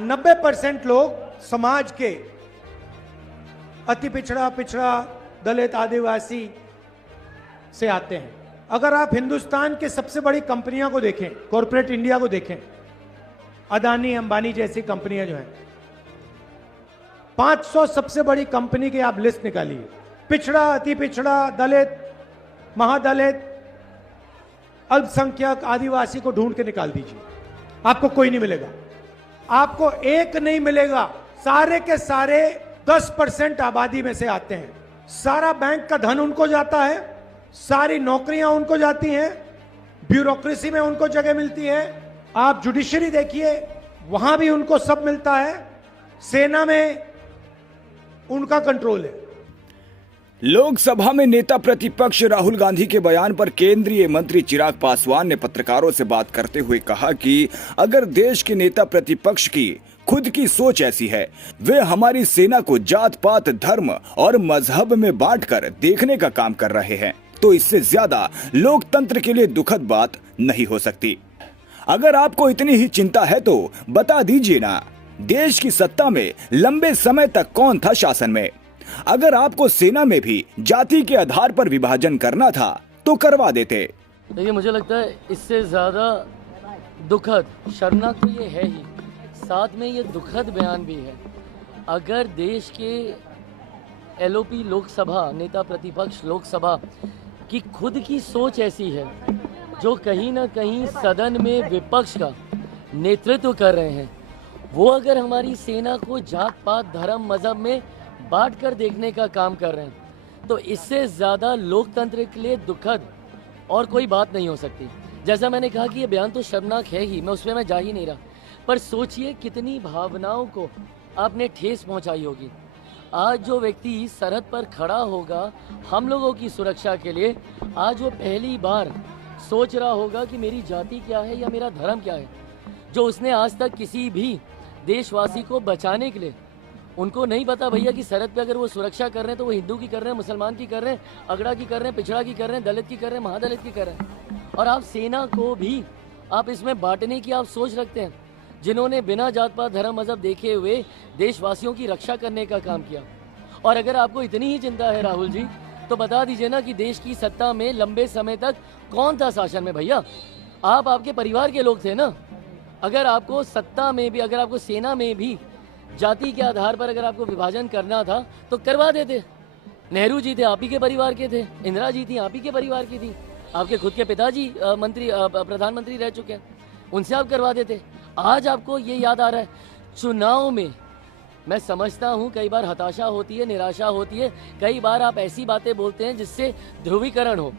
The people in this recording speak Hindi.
90% लोग समाज के अति पिछड़ा पिछड़ा दलित आदिवासी से आते हैं। अगर आप हिंदुस्तान के सबसे बड़ी कंपनियों को देखें, कॉरपोरेट इंडिया को देखें, अदानी अंबानी जैसी कंपनियां जो हैं, 500 सबसे बड़ी कंपनी की आप लिस्ट निकालिए, पिछड़ा अति पिछड़ा दलित महादलित अल्पसंख्यक आदिवासी को ढूंढ के निकाल दीजिए, आपको कोई नहीं मिलेगा, आपको एक नहीं मिलेगा। सारे के सारे 10% आबादी में से आते हैं। सारा बैंक का धन उनको जाता है, सारी नौकरियां उनको जाती हैं, ब्यूरोक्रेसी में उनको जगह मिलती है। आप जुडिशरी देखिए, वहां भी उनको सब मिलता है, सेना में उनका कंट्रोल है। लोकसभा में नेता प्रतिपक्ष राहुल गांधी के बयान पर केंद्रीय मंत्री चिराग पासवान ने पत्रकारों से बात करते हुए कहा कि अगर देश के नेता प्रतिपक्ष की खुद की सोच ऐसी है, वे हमारी सेना को जात पात धर्म और मजहब में बांटकर देखने का काम कर रहे हैं, तो इससे ज्यादा लोकतंत्र के लिए दुखद बात नहीं हो सकती। अगर आपको इतनी ही चिंता है तो बता दीजिए ना, देश की सत्ता में लंबे समय तक कौन था शासन में? अगर आपको सेना में भी जाति के आधार पर विभाजन करना था तो करवा देते। देखिए, मुझे लगता है इससे ज्यादा दुखद, शर्मनाक तो ये है ही, साथ में ये दुखद बयान भी है। अगर देश के एलओपी लोकसभा, नेता प्रतिपक्ष लोकसभा की खुद की सोच ऐसी है, जो कहीं ना कहीं सदन में विपक्ष का नेतृत्व कर रहे हैं, वो अगर हमारी सेना को जात पात धर्म मजहब में बांट कर देखने का काम कर रहे हैं, तो इससे ज़्यादा लोकतंत्र के लिए दुखद और कोई बात नहीं हो सकती। जैसा मैंने कहा कि ये बयान तो शर्मनाक है ही, मैं उसमें जा ही नहीं रहा, पर सोचिए कितनी भावनाओं को आपने ठेस पहुंचाई होगी। आज जो व्यक्ति सरहद पर खड़ा होगा हम लोगों की सुरक्षा के लिए, आज वो पहली बार सोच रहा होगा कि मेरी जाति क्या है या मेरा धर्म क्या है, जो उसने आज तक किसी भी देशवासी को बचाने के लिए, उनको नहीं पता भैया कि सरहद पे अगर वो सुरक्षा कर रहे हैं तो वो हिंदू की कर रहे हैं, मुसलमान की कर रहे हैं, अगड़ा की कर रहे हैं, पिछड़ा की कर रहे हैं, दलित की कर रहे हैं, महादलित की कर रहे हैं। और आप सेना को भी आप इसमें बांटने की आप सोच रखते हैं, जिन्होंने बिना जात पात धर्म मजहब देखे हुए देशवासियों की रक्षा करने का काम किया। और अगर आपको इतनी ही चिंता है राहुल जी, तो बता दीजिए ना कि देश की सत्ता में लंबे समय तक कौन था शासन में? भैया आप, आपके परिवार के लोग थे ना। अगर आपको सत्ता में भी, अगर आपको सेना में भी जाति के आधार पर अगर आपको विभाजन करना था तो करवा देते। नेहरू जी थे, आप ही के परिवार के थे, इंदिरा जी थी, आप ही के परिवार की थी, आपके खुद के पिताजी प्रधानमंत्री रह चुके हैं, उनसे आप करवा देते। आज आपको ये याद आ रहा है चुनाव में। मैं समझता हूँ कई बार हताशा होती है, निराशा होती है, कई बार आप ऐसी बातें बोलते हैं जिससे ध्रुवीकरण हो,